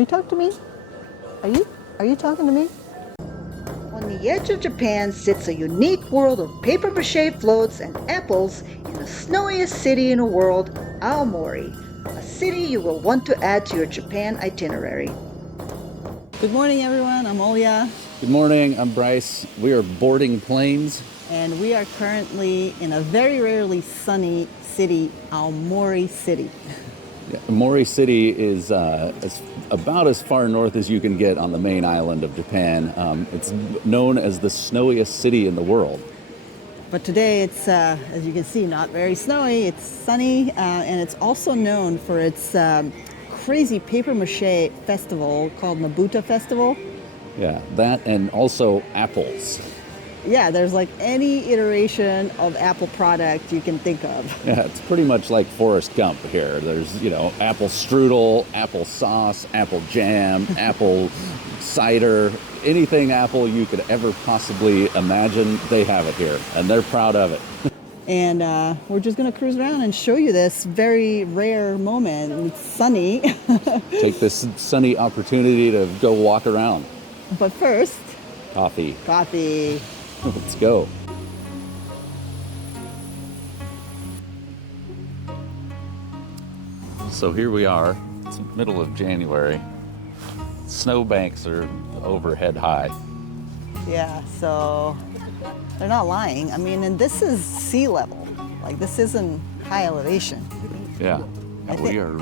you talk to me? Are you talking to me? On the edge of Japan sits a unique world of paper-mache floats and apples in the snowiest city in the world, Aomori, a city you will want to add to your Japan itinerary. Good morning, everyone. I'm Olia. Good morning, I'm Bryce. We are boarding planes. And we are currently in a very rarely sunny city, Aomori City. Aomori City is about as far north as you can get on the main island of Japan. It's known as the snowiest city in the world. But today it's, as you can see, not very snowy. It's sunny, and it's also known for its crazy paper-mache festival called Nebuta Festival. Yeah, that and also apples. Yeah, there's like any iteration of Apple product you can think of. Yeah, it's pretty much like Forrest Gump here. There's, apple strudel, apple sauce, apple jam, apple cider, anything apple you could ever possibly imagine, they have it here, and they're proud of it. And we're just going to cruise around and show you this very rare moment. It's sunny. Take this sunny opportunity to go walk around. But first, Coffee. Coffee. Let's go. So here we are. It's the middle of January. Snowbanks are overhead high. Yeah, so they're not lying. I mean, and this is sea level. Like, this isn't high elevation. Yeah, we are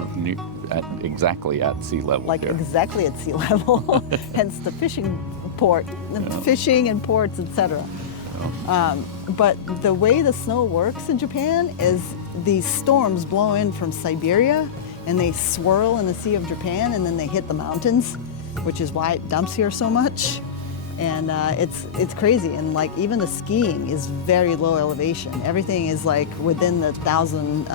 exactly at sea level. Like here. exactly at sea level. Hence the fishing port, fishing and ports, etc. But the way the snow works in Japan is these storms blow in from Siberia and they swirl in the Sea of Japan and then they hit the mountains, which is why it dumps here so much. And it's crazy. And like even the skiing is very low elevation. Everything is like within the 1,000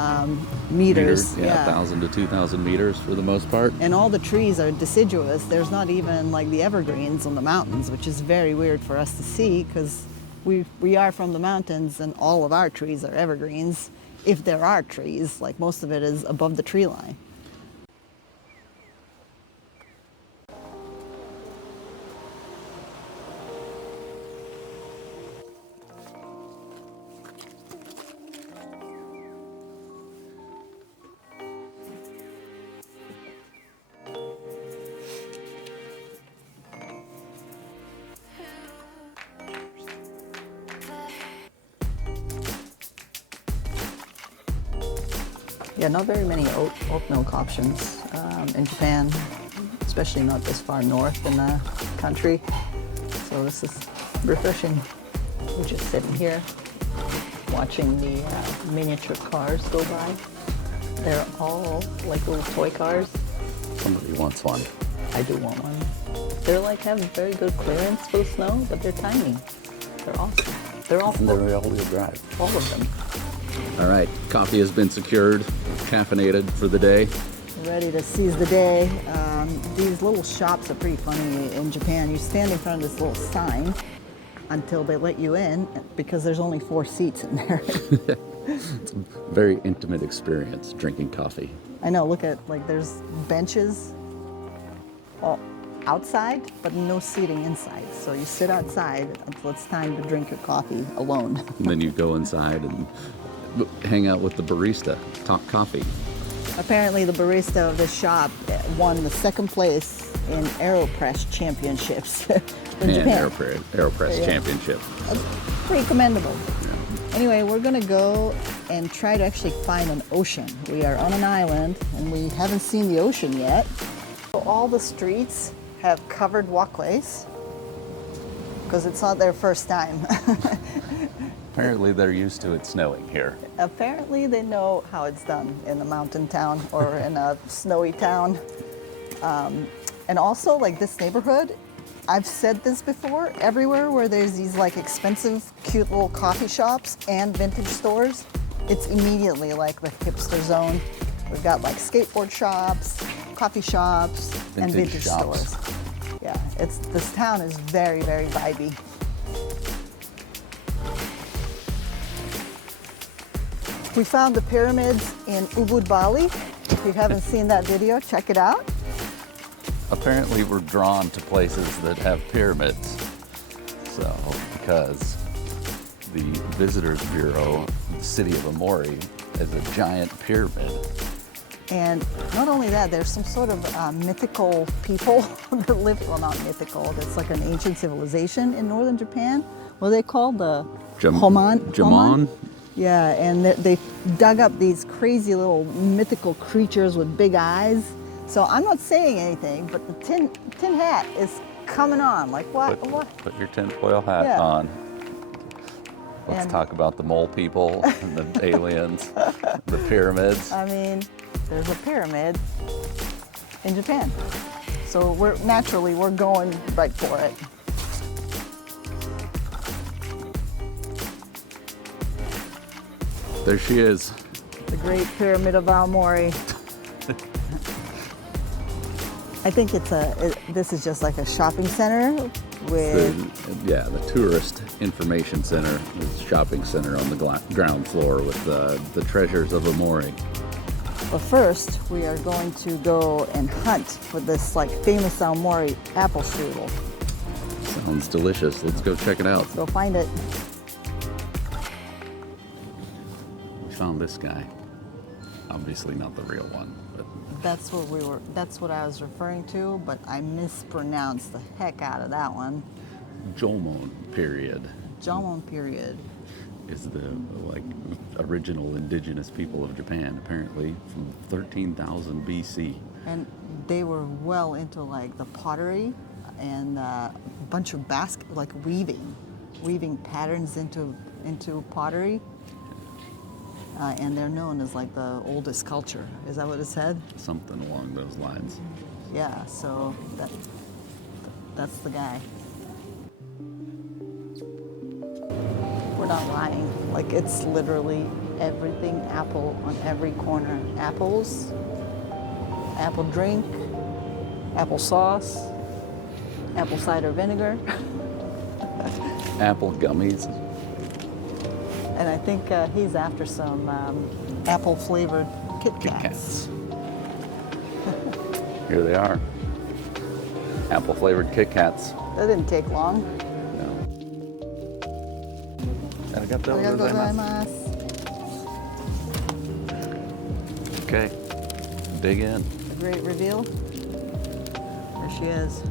meters. Yeah, 1,000 to 2,000 meters for the most part. And all the trees are deciduous. There's not even like the evergreens on the mountains, which is very weird for us to see because we are from the mountains and all of our trees are evergreens. If there are trees, like most of it is above the tree line. Yeah, not very many oat milk options in Japan, especially not this far north in the country. So this is refreshing. We're just sitting here watching the miniature cars go by. They're all like little toy cars. Somebody wants one. I do want one. They're like have very good clearance for the snow, but they're tiny. They're awesome. They're all-wheel drive. All of them. All right, coffee has been secured, caffeinated for the day. Ready to seize the day. These little shops are pretty funny in Japan. You stand in front of this little sign until they let you in because there's only 4 seats in there. It's a very intimate experience drinking coffee. I know, look at, like, there's benches all outside, but no seating inside. So you sit outside until it's time to drink your coffee alone. And then you go inside and hang out with the barista, talk coffee. Apparently the barista of this shop won the 2nd place in AeroPress championships in Japan. AeroPress championship. That's pretty commendable. Yeah. Anyway, we're gonna go and try to actually find an ocean. We are on an island and we haven't seen the ocean yet. So all the streets have covered walkways because it's not their first time. Apparently they're used to it snowing here. Apparently they know how it's done in a mountain town or in a snowy town. And also, like, this neighborhood, I've said this before, everywhere where there's these like expensive, cute little coffee shops and vintage stores, it's immediately like the hipster zone. We've got like skateboard shops, coffee shops, and vintage stores. Yeah, this town is very, very vibey. We found the pyramids in Ubud, Bali. If you haven't seen that video, check it out. apparently we're drawn to places that have pyramids. So, because the Visitors Bureau of the city of Aomori is a giant pyramid. And not only that, there's some sort of mythical people that live, well, not mythical, that's like an ancient civilization in northern Japan. What are they called? The Jamon? Yeah, and they dug up these crazy little mythical creatures with big eyes. So I'm not saying anything, but the tin hat is coming on. Like what? Put your tinfoil hat on. Let's talk about the mole people and the aliens, the pyramids. I mean, there's a pyramid in Japan. So we're going right for it. There she is. The Great Pyramid of Aomori. I think this is just like a shopping center with... the tourist information center, the shopping center on the ground floor with the treasures of Aomori. But first, we are going to go and hunt for this like famous Aomori apple strudel. Sounds delicious. Let's go check it out. Let's go find it. We found this guy. Obviously not the real one, but that's what I was referring to, but I mispronounced the heck out of that one. Jomon period. Jomon period is the original indigenous people of Japan, apparently from 13,000 BC. And they were well into like the pottery and a bunch of weaving patterns into pottery. And they're known as like the oldest culture. Is that what it said? Something along those lines. Yeah, so that's the guy. We're not lying. Like it's literally everything apple on every corner. Apples, apple drink, apple sauce, apple cider vinegar. Apple gummies. And I think he's after some apple-flavored Kit Kats. Here they are. Apple-flavored Kit Kats. That didn't take long. No. Arigatou gozaimasu. Okay, dig in. A great reveal. There she is.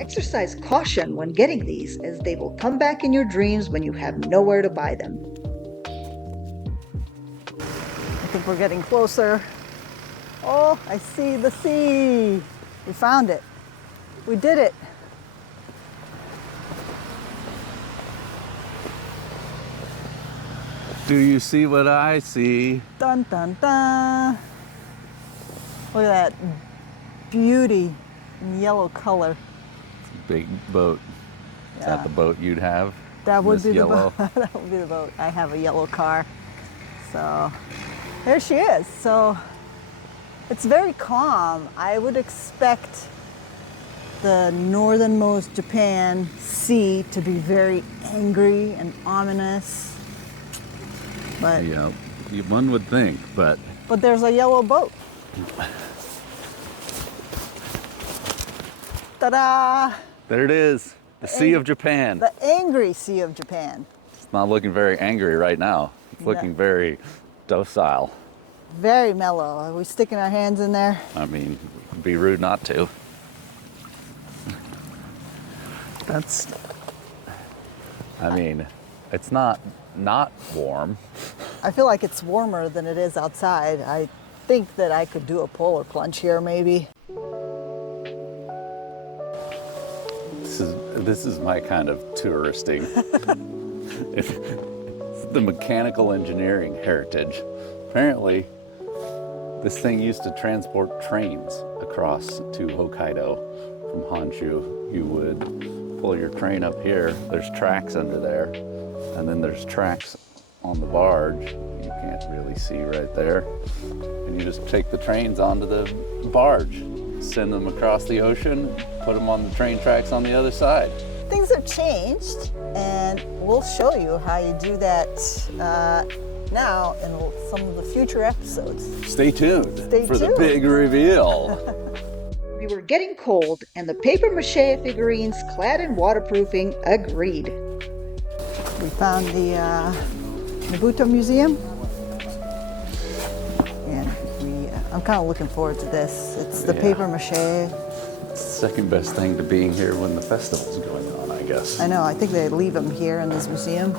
Exercise caution when getting these, as they will come back in your dreams when you have nowhere to buy them. I think we're getting closer. Oh, I see the sea. We found it. We did it. Do you see what I see? Dun, dun, dun. Look at that beauty in yellow color. Big boat. Is that the boat you'd have? That would be yellow? the boat. That would be the boat. I have a yellow car. So there she is. So it's very calm. I would expect the northernmost Japan sea to be very angry and ominous. But yeah, one would think, but there's a yellow boat. Ta-da! There it is, the Sea of Japan. The angry Sea of Japan. It's not looking very angry right now. It's looking very docile. Very mellow. Are we sticking our hands in there? I mean, it'd be rude not to. It's not warm. I feel like it's warmer than it is outside. I think that I could do a polar plunge here, maybe. This is my kind of touristing. It's the mechanical engineering heritage. Apparently, this thing used to transport trains across to Hokkaido from Honshu. You would pull your train up here. There's tracks under there, and then there's tracks on the barge. You can't really see right there. And you just take the trains onto the barge, send them across the ocean, put them on the train tracks on the other side. Things have changed, and we'll show you how you do that now in some of the future episodes. Stay tuned Stay for the tuned. big reveal. We were getting cold, and the paper mache figurines clad in waterproofing agreed. We found the Nebuta Museum, and I'm kind of looking forward to this. It's the paper mache. Second best thing to being here when the festival's going on, I guess. I know, I think they leave them here in this museum,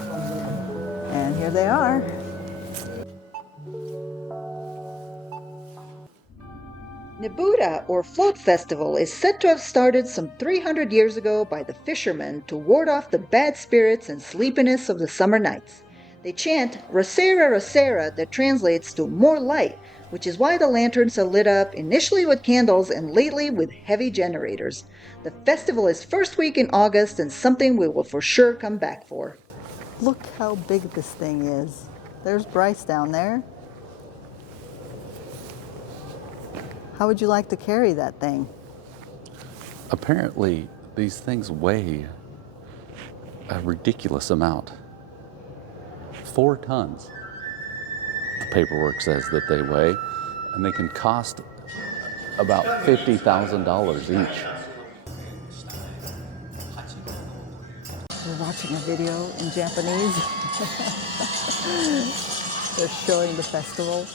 and here they are. Nebuta, or Float Festival, is said to have started some 300 years ago by the fishermen to ward off the bad spirits and sleepiness of the summer nights. They chant Rasera Rasera, that translates to more light, which is why the lanterns are lit up initially with candles and lately with heavy generators. The festival is first week in August and something we will for sure come back for. Look how big this thing is. There's Bryce down there. How would you like to carry that thing? Apparently, these things weigh a ridiculous amount. 4 tons. The paperwork says that they weigh, and they can cost about $50,000 each. We're watching a video in Japanese. They're showing the festival.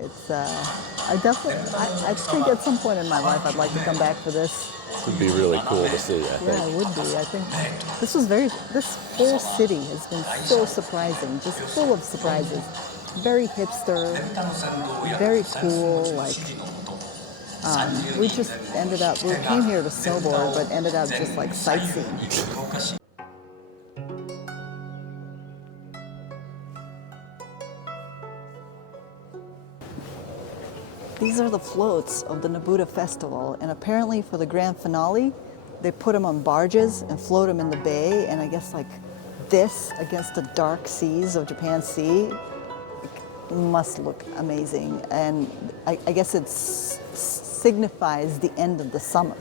It's, I think at some point in my life I'd like to come back for this. This would be really cool to see, I think. Yeah, it would be. I think this whole city has been so surprising, just full of surprises. Very hipster, very cool, like, we just ended up, we came here to snowboard, but ended up just like sightseeing. These are the floats of the Nebuta Festival, and apparently for the grand finale, they put them on barges and float them in the bay, and I guess like this against the dark seas of Japan Sea must look amazing, and I guess it signifies the end of the summer.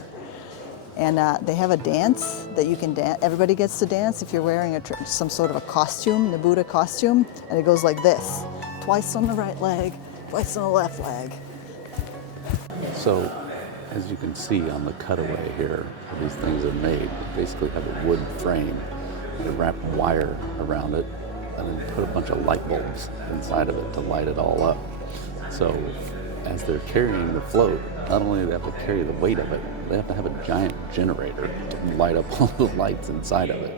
And they have a dance that you can dance. Everybody gets to dance if you're wearing some sort of a costume, Nebuta costume, and it goes like this: twice on the right leg, twice on the left leg. So, as you can see on the cutaway here, how these things are made. They basically have a wood frame, and they wrap wire around it, and then put a bunch of light bulbs inside of it to light it all up. So, as they're carrying the float, not only do they have to carry the weight of it, they have to have a giant generator to light up all the lights inside of it.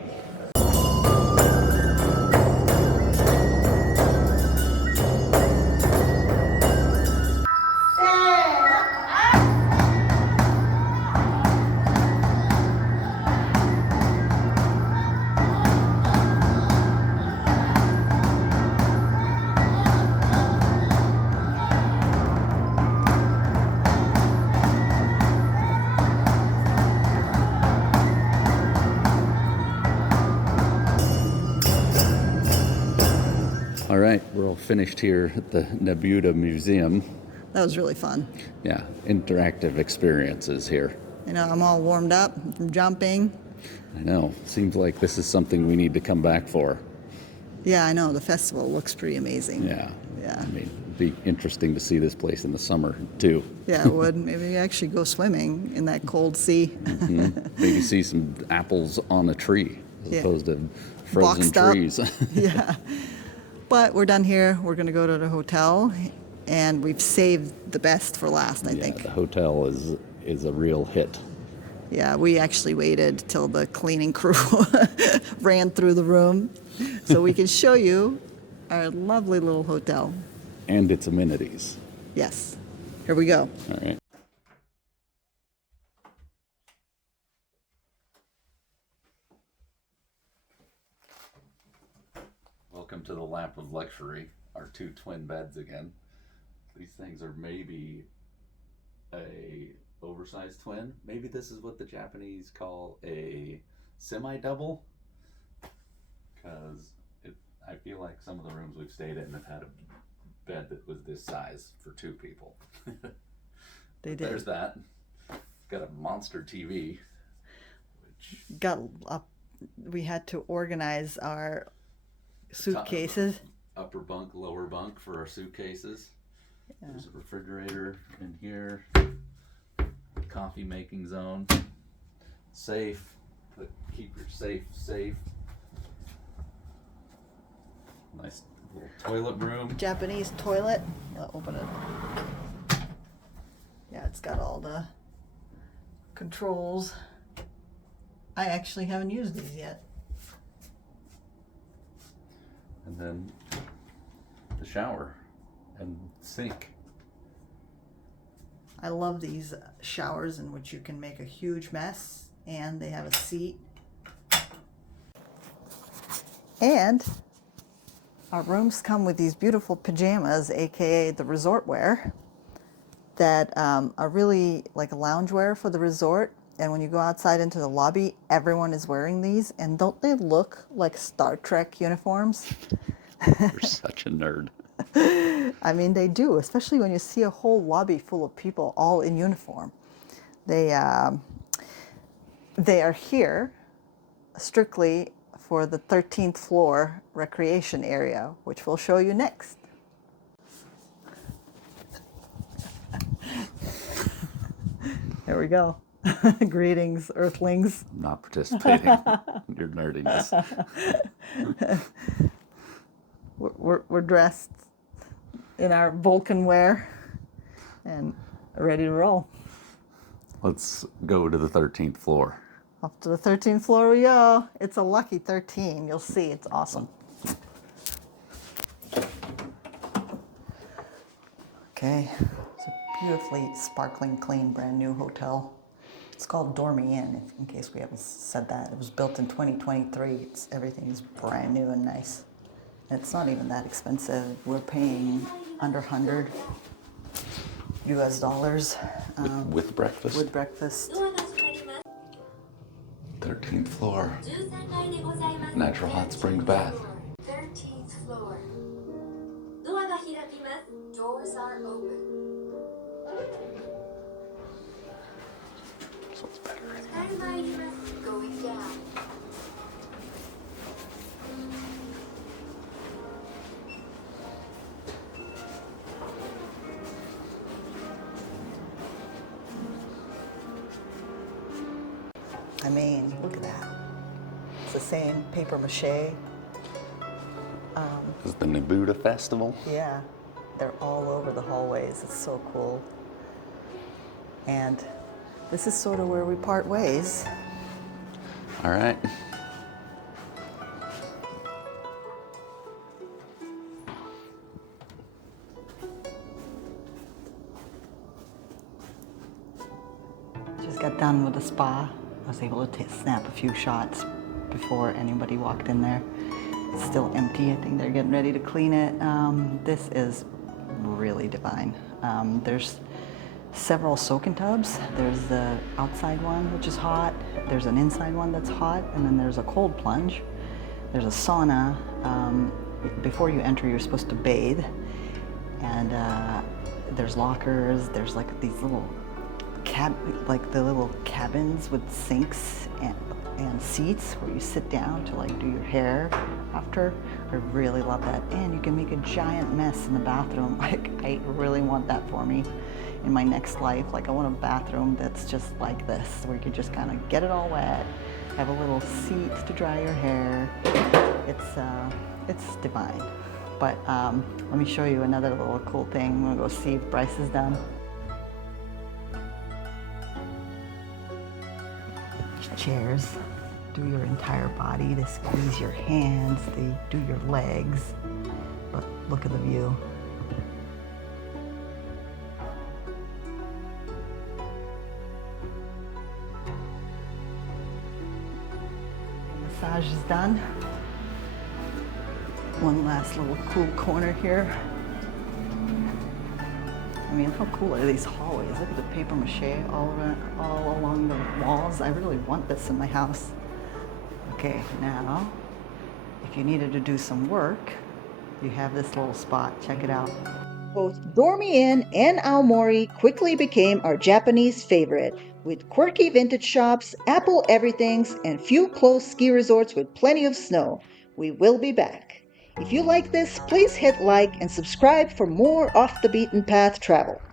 All right, we're all finished here at the Nebuta Museum. That was really fun. Yeah, interactive experiences here. You know, I'm all warmed up from jumping. I know. Seems like this is something we need to come back for. Yeah, I know. The festival looks pretty amazing. Yeah. Yeah. I mean, it'd be interesting to see this place in the summer, too. Yeah, it would. Maybe actually go swimming in that cold sea. Mm-hmm. Maybe see some apples on a tree as opposed to frozen Boxed up. trees. Yeah. But we're done here. We're going to go to the hotel, and we've saved the best for last, I think. The hotel is a real hit. Yeah, we actually waited till the cleaning crew ran through the room so we can show you our lovely little hotel. And its amenities. Yes. Here we go. All right. Welcome to the lap of luxury, our 2 twin beds again. These things are maybe a oversized twin. Maybe this is what the Japanese call a semi-double, because I feel like some of the rooms we've stayed in have had a bed that was this size for 2 people. They did. There's that. Got a monster TV. We had to organize our suitcases. upper bunk, lower bunk for our suitcases. Yeah. There's a refrigerator in here. Coffee making zone. Safe. Keep your safe safe. Nice little toilet room. Japanese toilet. I'll open it. Yeah, it's got all the controls. I actually haven't used these yet. And then the shower and sink. I love these showers in which you can make a huge mess, and they have a seat. And our rooms come with these beautiful pajamas, aka the resort wear, that are really like a loungewear for the resort. And when you go outside into the lobby, everyone is wearing these. And don't they look like Star Trek uniforms? You're such a nerd. I mean, they do, especially when you see a whole lobby full of people all in uniform. They are here strictly for the 13th floor recreation area, which we'll show you next. There we go. Greetings, Earthlings. I'm not participating in your nerdiness. We're dressed in our Vulcan wear and ready to roll. Let's go to the 13th floor. Up to the 13th floor we go. It's a lucky 13. You'll see. It's awesome. Okay. It's a beautifully sparkling, clean, brand new hotel. It's called Dormy Inn, in case we haven't said that. It was built in 2023. Everything's brand new and nice. And it's not even that expensive. We're paying under 100 US dollars. With breakfast? With breakfast. 13th floor. Natural hot springs bath. 13th floor. Doors are open. So it's better. Going down. I mean, look at that. It's the same paper mache. This is the Nebuta Festival. Yeah, they're all over the hallways. It's so cool. And this is sort of where we part ways. All right. Just got done with the spa. I was able to snap a few shots before anybody walked in there. It's still empty. I think they're getting ready to clean it. This is really divine. There's several soaking tubs. There's the outside one, which is hot. There's an inside one that's hot, and then there's a cold plunge. There's a sauna. Before you enter, you're supposed to bathe. And there's lockers. There's like these little little cabins with sinks and seats where you sit down to like do your hair after. I really love that. And you can make a giant mess in the bathroom. Like, I really want that for me in my next life. Like, I want a bathroom that's just like this, where you can just kind of get it all wet, have a little seat to dry your hair. It's divine. But let me show you another little cool thing. I'm gonna go see if Bryce is done. Chairs do your entire body. They squeeze your hands. They do your legs. But look at the view. Massage is done. One last little cool corner here. I mean, how cool are these hallways? Look at the paper mache all along the walls. I really want this in my house. Okay, now, if you needed to do some work, you have this little spot. Check it out. Both Dormy Inn and Aomori quickly became our Japanese favorite, with quirky vintage shops, Apple everythings, and few close ski resorts with plenty of snow. We will be back. If you like this, please hit like and subscribe for more off the beaten path travel.